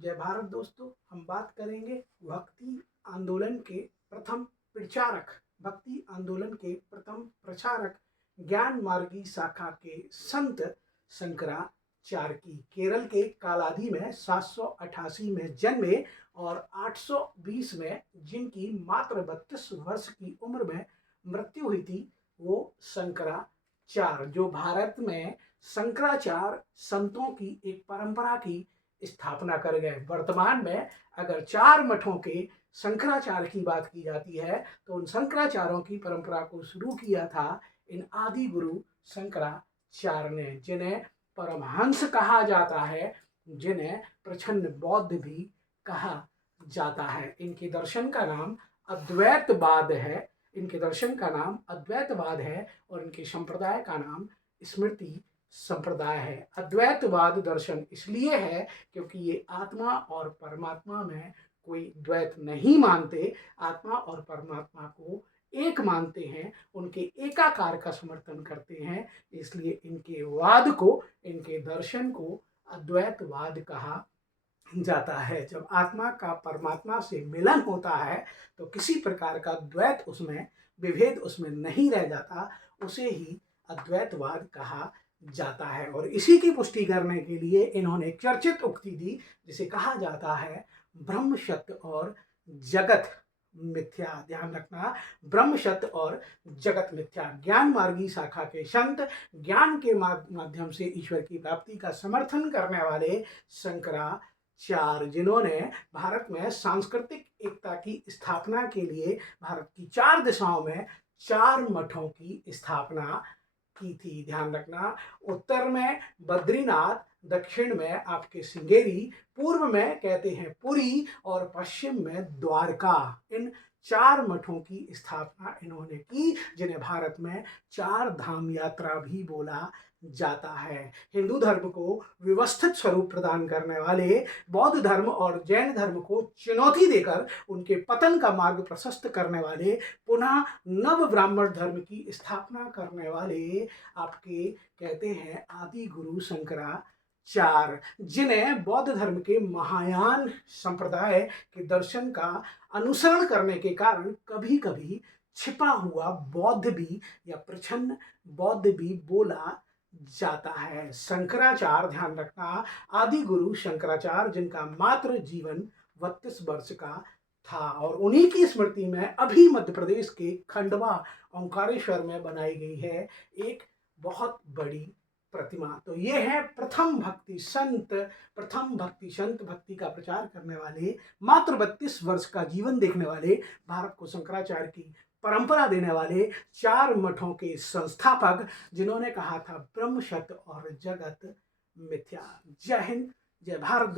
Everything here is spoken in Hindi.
जय भारत दोस्तों। हम बात करेंगे भक्ति आंदोलन के प्रथम प्रचारक, भक्ति आंदोलन के प्रथम प्रचारक ज्ञान मार्गी शाखा के संत शंकराचार्य की। केरल के कालाधि में 788 में जन्मे और 820 में जिनकी मात्र 32 वर्ष की उम्र में मृत्यु हुई थी, वो शंकराचार्य, जो भारत में शंकराचार्य संतों की एक परंपरा की स्थापना कर गए। वर्तमान में अगर 4 मठों के शंकराचार्य की बात की जाती है तो उन शंकराचार्यों की परंपरा को शुरू किया था इन आदि गुरु शंकराचार्य ने, जिन्हें परमहंस कहा जाता है, जिन्हें प्रछन्न बौद्ध भी कहा जाता है। इनके दर्शन का नाम अद्वैतवाद है, इनके दर्शन का नाम अद्वैतवाद है और इनके संप्रदाय का नाम स्मृति संप्रदाय है। अद्वैतवाद दर्शन इसलिए है क्योंकि ये आत्मा और परमात्मा में कोई द्वैत नहीं मानते, आत्मा और परमात्मा को एक मानते हैं, उनके एकाकार का समर्थन करते हैं। इसलिए इनके वाद को, इनके दर्शन को अद्वैतवाद कहा जाता है। जब आत्मा का परमात्मा से मिलन होता है तो किसी प्रकार का द्वैत, उसमें विभेद उसमें नहीं रह जाता, उसे ही अद्वैतवाद कहा जाता है। और इसी की पुष्टि करने के लिए इन्होंने एक चर्चित उक्ति दी जिसे कहा जाता है ब्रह्म सत्य और जगत मिथ्या। ध्यान रखना, ब्रह्म सत्य और जगत मिथ्या। ज्ञान मार्गी शाखा के संत ज्ञान के माध्यम से ईश्वर की प्राप्ति का समर्थन करने वाले शंकराचार्य, जिन्होंने भारत में सांस्कृतिक एकता की स्थापना के लिए भारत की 4 दिशाओं में 4 मठों की स्थापना की थी। ध्यान रखना, उत्तर में बद्रीनाथ, दक्षिण में आपके श्रृंगेरी, पूर्व में कहते हैं पुरी और पश्चिम में द्वारका। इन 4 मठों की स्थापना इन्होंने की, जिन्हें भारत में 4 धाम यात्रा भी बोला जाता है। हिंदू धर्म को व्यवस्थित स्वरूप प्रदान करने वाले, बौद्ध धर्म और जैन धर्म को चुनौती देकर उनके पतन का मार्ग प्रशस्त करने वाले, पुनः नव ब्राह्मण धर्म की स्थापना करने वाले आपके कहते हैं आदि गुरु शंकराचार्य, जिन्हें बौद्ध धर्म के महायान संप्रदाय के दर्शन का अनुसरण करने के कारण कभी कभी छिपा हुआ बौद्ध भी या प्रछन्न बौद्ध भी बोला जाता है। शंकराचार्य, ध्यान रखना, आदि गुरु शंकराचार्य, जिनका मात्र जीवन 32 वर्ष का था और उन्हीं की स्मृति में अभी मध्य प्रदेश के खंडवा ओंकारेश्वर में बनाई गई है एक बहुत बड़ी प्रतिमा। तो ये है प्रथम भक्ति संत, भक्ति का प्रचार करने वाले, मात्र 32 वर्ष का जीवन देखने वाले, भारत को शंकराचार्य की परंपरा देने वाले 4 मठों के संस्थापक, जिन्होंने कहा था ब्रह्म सत्य और जगत मिथ्या। जय हिंद, जय भारत।